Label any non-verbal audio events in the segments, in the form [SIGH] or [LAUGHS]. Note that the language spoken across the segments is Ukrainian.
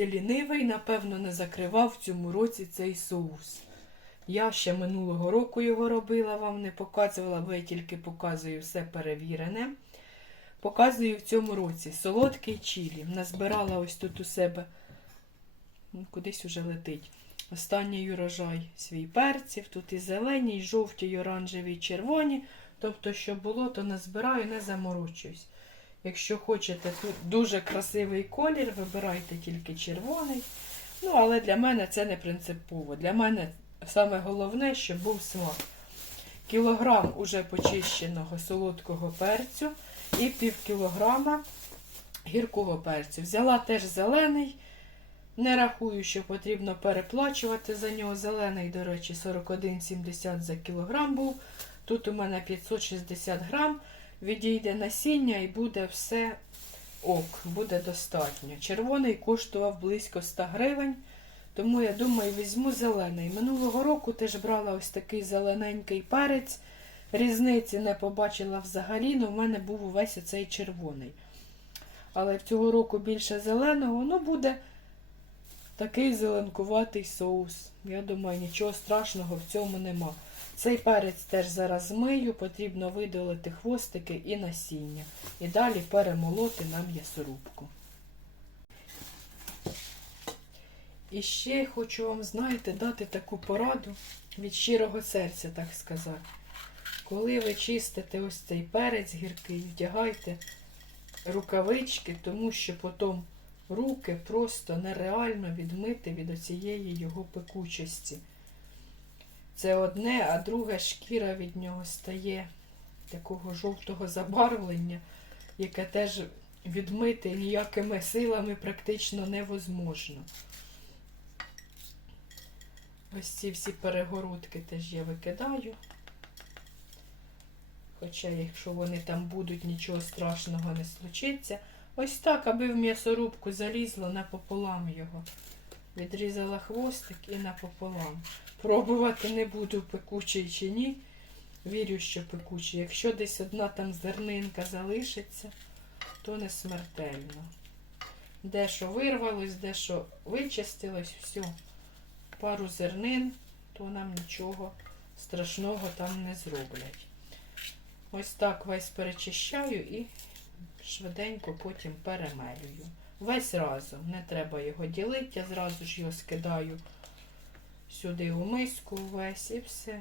трошки лінивий, напевно, не закривав в цьому році цей соус. Я ще минулого року його робила, вам не показувала, бо я тільки показую все перевірене. Показую в цьому році солодкий чілі. Назбирала ось тут у себе, ну, кудись уже летить. Останній урожай свій перців. Тут і зелені, і жовті, і оранжеві, і червоні. Тобто, що було, то назбираю, не заморочуюсь. Якщо хочете дуже красивий колір, вибирайте тільки червоний. Ну, але для мене це не принципово. Для мене саме головне, щоб був смак. Кілограм уже почищеного солодкого перцю і пів кілограма гіркого перцю. Взяла теж зелений. Не рахую, що потрібно переплачувати за нього. Зелений, до речі, 41,70 за кілограм був. Тут у мене 560 грам. Відійде насіння і буде все ок, буде достатньо. Червоний коштував близько 100 гривень, тому я думаю, візьму зелений. Минулого року теж брала ось такий зелененький перець. Різниці не побачила взагалі, але в мене був увесь оцей червоний. Але цього року більше зеленого, ну буде такий зеленкуватий соус. Я думаю, нічого страшного в цьому нема. Цей перець теж зараз змию, потрібно видалити хвостики і насіння. І далі перемолоти на м'ясорубку. І ще хочу вам, знаєте, дати таку пораду від щирого серця, так сказати. Коли ви чистите ось цей перець гіркий, вдягайте рукавички, тому що потім руки просто нереально відмити від оцієї його пекучості. Це одне, а друге шкіра від нього стає такого жовтого забарвлення, яке теж відмити ніякими силами практично невозможно. Ось ці всі перегородки теж я викидаю. Хоча, якщо вони там будуть, нічого страшного не случиться. Ось так, аби в м'ясорубку залізло напополам його. Відрізала хвостик і напополам. Пробувати не буду, пекучий чи ні. Вірю, що пекучий. Якщо десь одна там зернинка залишиться, то не смертельно. Дещо вирвалось, дещо вичистилось, все. Пару зернин, то нам нічого страшного там не зроблять. Ось так весь перечищаю і швиденько потім перемелюю. Весь разом. Не треба його ділити, я зразу ж його скидаю сюди у миску весь і все.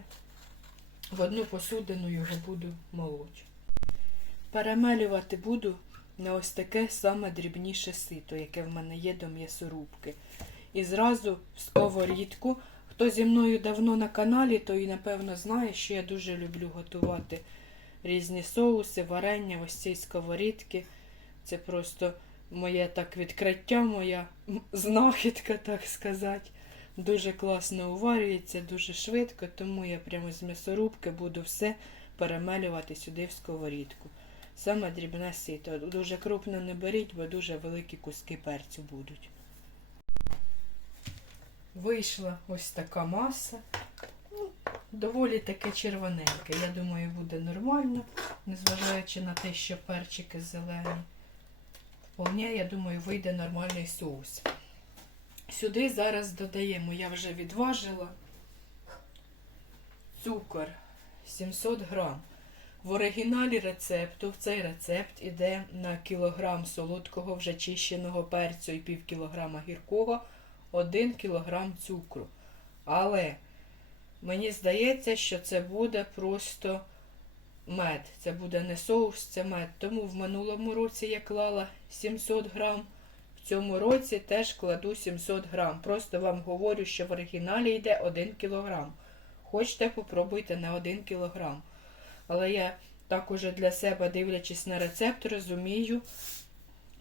В одну посудину його буду молоть. Перемелювати буду на ось таке саме дрібніше сито, яке в мене є до м'ясорубки. І зразу в сковорідку. Хто зі мною давно на каналі, той, напевно, знає, що я дуже люблю готувати різні соуси, варення, ось ці сковорідки. Це просто моє так відкриття, моя знахідка, так сказати. Дуже класно уварюється, дуже швидко, тому я прямо з м'ясорубки буду все перемелювати сюди в сковорідку. Саме дрібне сито. Дуже крупно не беріть, бо дуже великі куски перцю будуть. Вийшла ось така маса. Ну, доволі таке червоненьке. Я думаю, буде нормально, незважаючи на те, що перчики зелені. Вполне, я думаю, вийде нормальний соус. Сюди зараз додаємо, я вже відважила цукор 700 грам. В оригіналі рецепту, в цей рецепт іде на кілограм солодкого вже чищеного перцю і пів кілограма гіркого, 1 кілограм цукру. Але мені здається, що це буде просто мед. Це буде не соус, це мед. Тому в минулому році я клала 700 грам. В цьому році теж кладу 700 грам. Просто вам говорю, що в оригіналі йде 1 кілограм. Хочете, попробуйте на 1 кілограм. Але я так уже для себе, дивлячись на рецепт, розумію,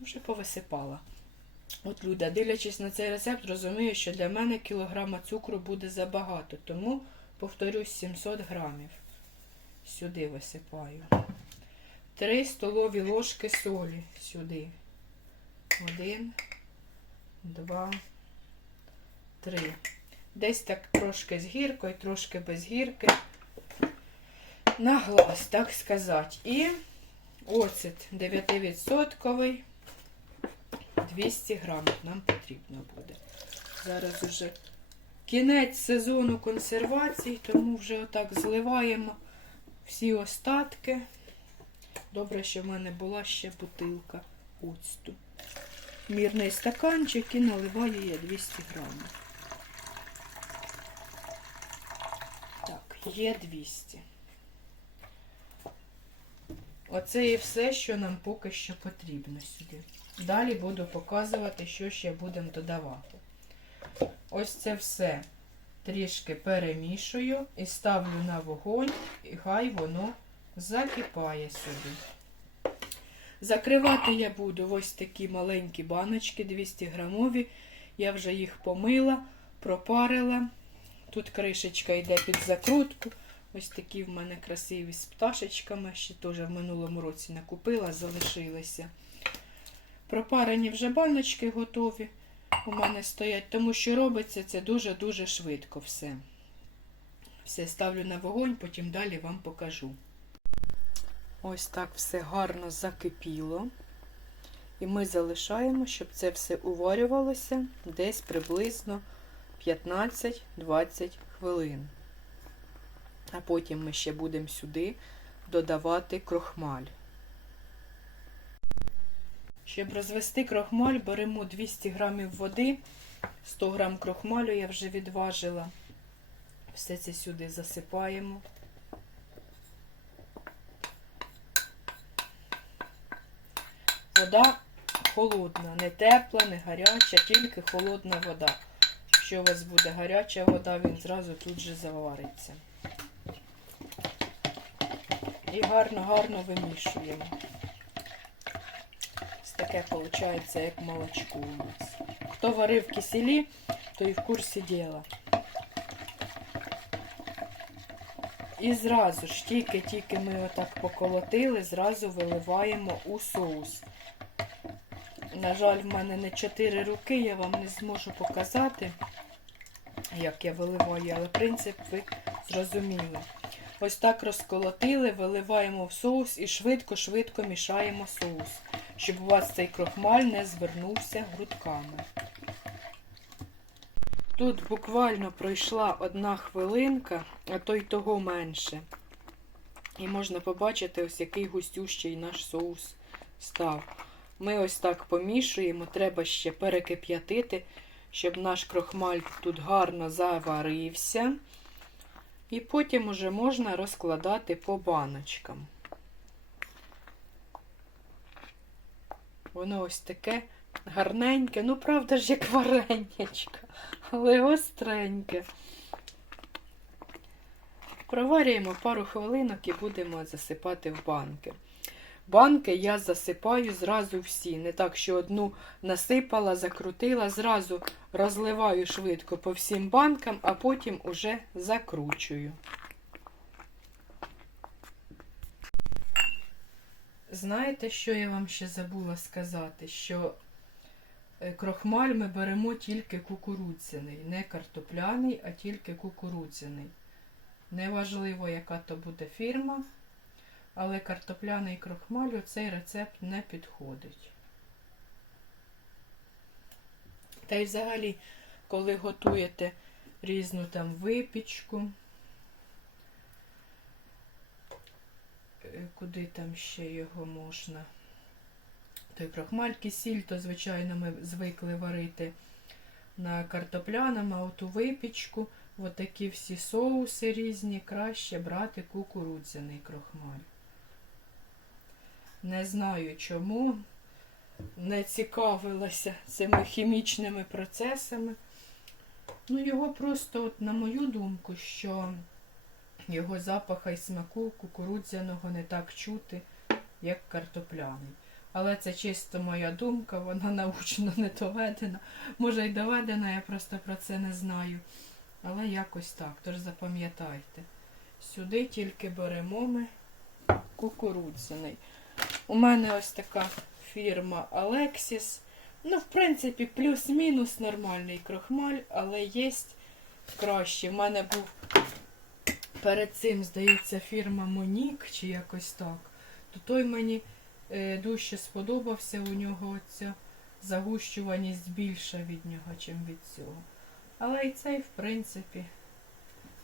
вже повисипала. От, Люда, дивлячись на цей рецепт, розумію, що для мене кілограма цукру буде забагато. Тому, повторюсь, 700 грамів. Сюди висипаю. 3 столові ложки солі сюди. Один, два, три. Десь так трошки з гіркою, трошки без гірки. На глаз, так сказати. І оцет 9%, 200 грамів нам потрібно буде. Зараз уже кінець сезону консервацій, тому вже отак зливаємо всі остатки. Добре, що в мене була ще бутилка оцту. Мірний стаканчик і наливаю я 200 грамів. Так, є 200. Оце і все, що нам поки що потрібно сюди. Далі буду показувати, що ще будемо додавати. Ось це все трішки перемішую і ставлю на вогонь, і хай воно закипає собі. Закривати я буду ось такі маленькі баночки 200 грамові. Я вже їх помила, пропарила. Тут кришечка йде під закрутку. Ось такі в мене красиві з пташечками. Ще теж в минулому році накупила, залишилися. Пропарені вже баночки готові. У мене стоять, тому що робиться це дуже-дуже швидко все. Все ставлю на вогонь, потім далі вам покажу. Ось так все гарно закипіло. І ми залишаємо, щоб це все уварювалося десь приблизно 15-20 хвилин. А потім ми ще будемо сюди додавати крохмаль. Щоб розвести крохмаль, беремо 200 грамів води, 100 грам крохмалю я вже відважила. Все це сюди засипаємо. Вода холодна, не тепла, не гаряча, тільки холодна вода. Якщо у вас буде гаряча вода, він зразу тут же завариться. І гарно-гарно вимішуємо. Таке виходить, як молочко у нас. Хто варив киселі, той в курсі діла. І зразу ж, тільки-тільки ми отак поколотили, зразу виливаємо у соус. На жаль, в мене не 4 руки, я вам не зможу показати, як я виливаю, але принцип ви зрозуміли. Ось так розколотили, виливаємо в соус і швидко-швидко мішаємо соус, щоб у вас цей крохмаль не звернувся грудками. Тут буквально пройшла одна хвилинка, а то й того менше. І можна побачити, ось який густющий наш соус став. Ми ось так помішуємо, треба ще перекип'ятити, щоб наш крохмаль тут гарно заварився. І потім уже можна розкладати по баночкам. Воно ось таке гарненьке, ну, правда ж, як варенячка, але остреньке. Проварюємо пару хвилинок і будемо засипати в банки. Банки я засипаю зразу всі. Не так, що одну насипала, закрутила, зразу розливаю швидко по всім банкам, а потім уже закручую. Знаєте, що я вам ще забула сказати? Що е, крохмаль ми беремо тільки кукурудзяний, не картопляний, а тільки кукурудзяний. Неважливо, яка то буде фірма, але картопляний крохмаль у цей рецепт не підходить. Та й взагалі, коли готуєте різну там випічку, куди там ще його можна? Той крохмаль, кисіль, то, звичайно, ми звикли варити на картопляному, а оту випічку, отакі всі соуси різні, краще брати кукурудзяний крохмаль. Не знаю чому, не цікавилася цими хімічними процесами. Ну, його просто, от, на мою думку, що його запаха і смаку кукурудзяного не так чути, як картопляний. Але це чисто моя думка, вона научно не доведена. Може й доведена, я просто про це не знаю. Але якось так, тож запам'ятайте. Сюди тільки беремо ми кукурудзяний. У мене ось така фірма Alexis. Ну, в принципі, плюс-мінус нормальний крохмаль, але є краще. У мене був перед цим, здається, фірма Монік чи якось так. То той мені е, дужче сподобався. У нього оця загущуваність більша від нього, ніж від цього. Але і цей, в принципі,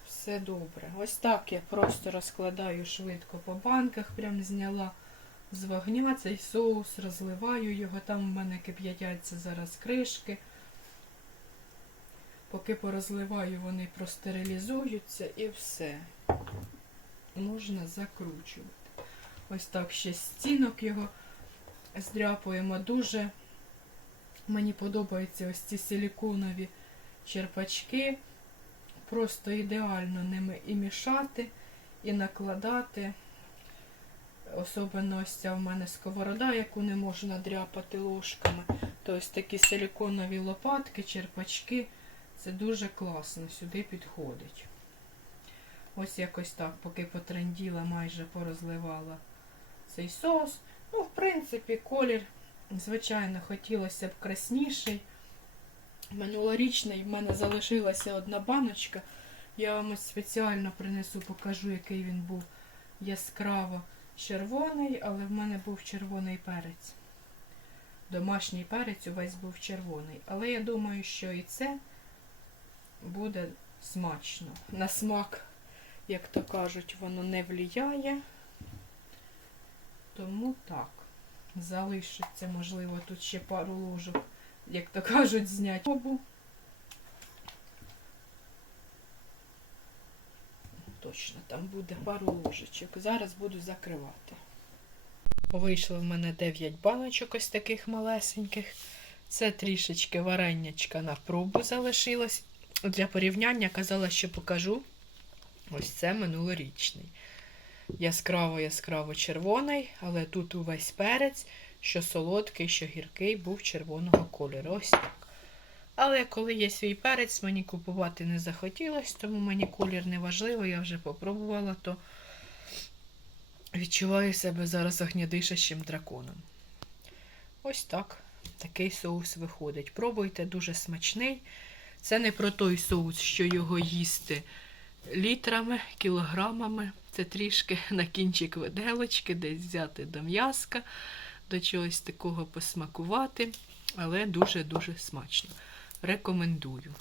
все добре. Ось так я просто розкладаю швидко по банках, прям зняла з вогня цей соус, розливаю його, там в мене кип'ятяться зараз кришки. Поки порозливаю, вони простерилізуються і все. Можна закручувати. Ось так ще стінок його здряпуємо. Дуже мені подобаються ось ці силіконові черпачки. Просто ідеально ними і мішати, і накладати. Особливо ось ця в мене сковорода, яку не можна дряпати ложками. То ось такі силіконові лопатки, черпачки. Це дуже класно, сюди підходить. Ось якось так, поки потренділа, майже порозливала цей соус. Ну, в принципі, колір, звичайно, хотілося б красніший. Минулорічний в мене залишилася одна баночка. Я вам ось спеціально принесу, покажу, який він був яскраво червоний, але в мене був червоний перець. Домашній перець увесь був червоний. Але я думаю, що і це буде смачно. На смак, як то кажуть, воно не влияє. Тому так. Залишиться, можливо, тут ще пару ложок, як то кажуть, зняти обу. Точно, там буде пару ложечок. Зараз буду закривати. Вийшло в мене 9 баночок ось таких малесеньких. Це трішечки варенячка на пробу залишилось. Для порівняння казала, що покажу. Ось це минулорічний. Яскраво-яскраво червоний, але тут увесь перець, що солодкий, що гіркий, був червоного кольору. Ось так. Але коли є свій перець, мені купувати не захотілося, тому мені колір не важливо, я вже попробувала, то відчуваю себе зараз огнядишащим драконом. Ось так. Такий соус виходить. Пробуйте, дуже смачний. Це не про той соус, що його їсти літрами, кілограмами. Це трішки [LAUGHS] на кінчик виделочки, десь взяти до м'язка, до чогось такого посмакувати, але дуже-дуже смачно. Рекомендую.